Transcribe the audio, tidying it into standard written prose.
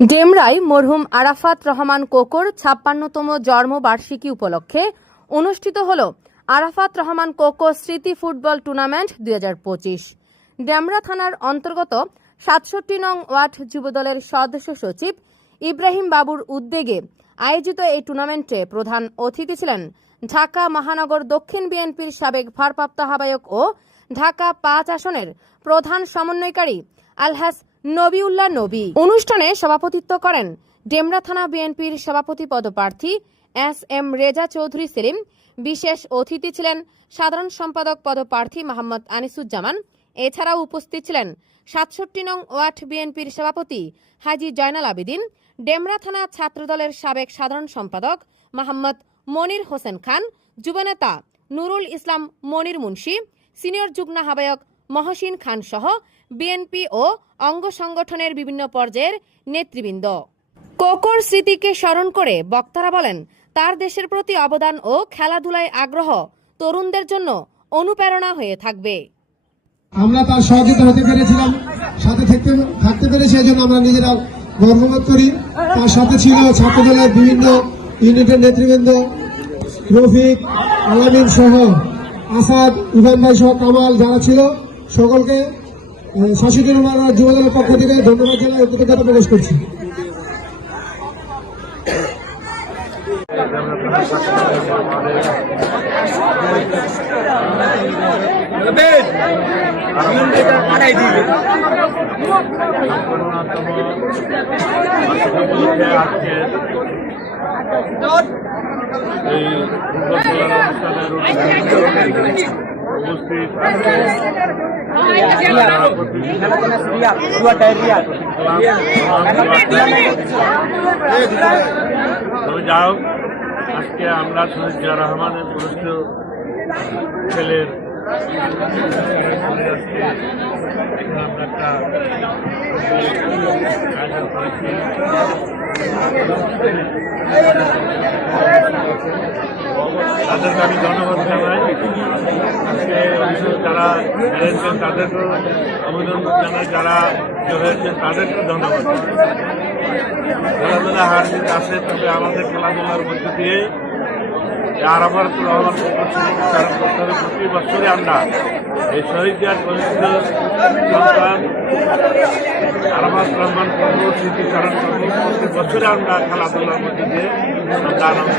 ডেমরায় মরহুম আরাফাত রহমান কোকোর ৫৬তম জন্মবার্ষিকী উপলক্ষে অনুষ্ঠিত হল আরাফাত রহমান কোকো স্মৃতি ফুটবল টুর্নামেন্ট ২০২৫। ডেমরা থানার অন্তর্গত ৬৭ নং ওয়ার্ড যুবদলের সদস্য সচিব ইব্রাহিম বাবুর উদ্যোগে আয়োজিত এই টুর্নামেন্টে প্রধান অতিথি ছিলেন ঢাকা মহানগর দক্ষিণ বিএনপির সাবেক ভারপ্রাপ্ত আহ্বায়ক ও ঢাকা ৫ আসনের প্রধান সমন্বয়কারী আলহাজ নবিউল্লাহ নবী। অনুষ্ঠানে সভাপতিত্ব করেন ডেমরা থানা বিএনপির সভাপতি পদপ্রার্থী এস.এম. রেজা চৌধুরী সেলিম। বিশেষ অতিথি ছিলেন সাধারণ সম্পাদক পদপ্রার্থী মোহাম্মদ আনিসুজ্জামান। এছাড়াও উপস্থিত ছিলেন ৬৭ নং ওয়ার্ড বিএনপির সভাপতি হাজী জয়নাল আবেদিন, ডেমরা থানা ছাত্রদলের সাবেক সাধারণ সম্পাদক মোহাম্মদ মনির হোসেন খান, যুবনেতা নুরুল ইসলাম মনির মুন্সি, সিনিয়র যুগ্ম আহ্বায়ক মহসিন খান সহ বিএনপি ও অঙ্গ সংগঠনের বিভিন্ন পর্যায়ের নেতৃবৃন্দ। কোকোর স্মৃতিকে স্মরণ করে বক্তারা বলেন, তার দেশের প্রতি অবদান ও খেলাধুলায় আগ্রহ তরুণদের জন্য অনুপ্রেরণা হয়ে থাকবে। আমরা তার সহযোগিতা হতে পেরেছিলাম, সাথে থাকতে পেরেছি, এই জন্য আমরা নিজেরা গর্ববোধ করি। তার সাথে ছিল ছাত্রদলের বিভিন্ন ইউনিটের নেতৃবৃন্দ, রফিক, আলামিন সহ আসাদ, ইভান ভাই সহ কামাল যারা ছিল, সকলকে ৬৭ নং যুবদলের পক্ষ থেকে ধন্যবাদ জানাই, কৃতজ্ঞতা প্রকাশ করছি। যাও, আজকে আমরা শহীদ জিয়া রহমানের পুরস্ত ছেলের তাদেরকে আমি ধন্যবাদ জানাই। আজকে যারা হেরেছেন তাদেরকেও অভিনন্দন জানাই, যারা হয়েছেন তাদেরকেও ধন্যবাদ। খেলাধুলা হার জিত আসে, তবে আমাদের খেলাধুলার মধ্যে দিয়ে আরাফাত রহমান চারণ করতে হবে। প্রতি বছরে আমরা এই শহীদ জিয়ার পবিত্র সন্তান আরাফাত রহমান কোকোর স্মৃতি চারণ করব। প্রতি বছরে আমরা খেলাধুলার মধ্যে দিয়ে আমরা আনন্দ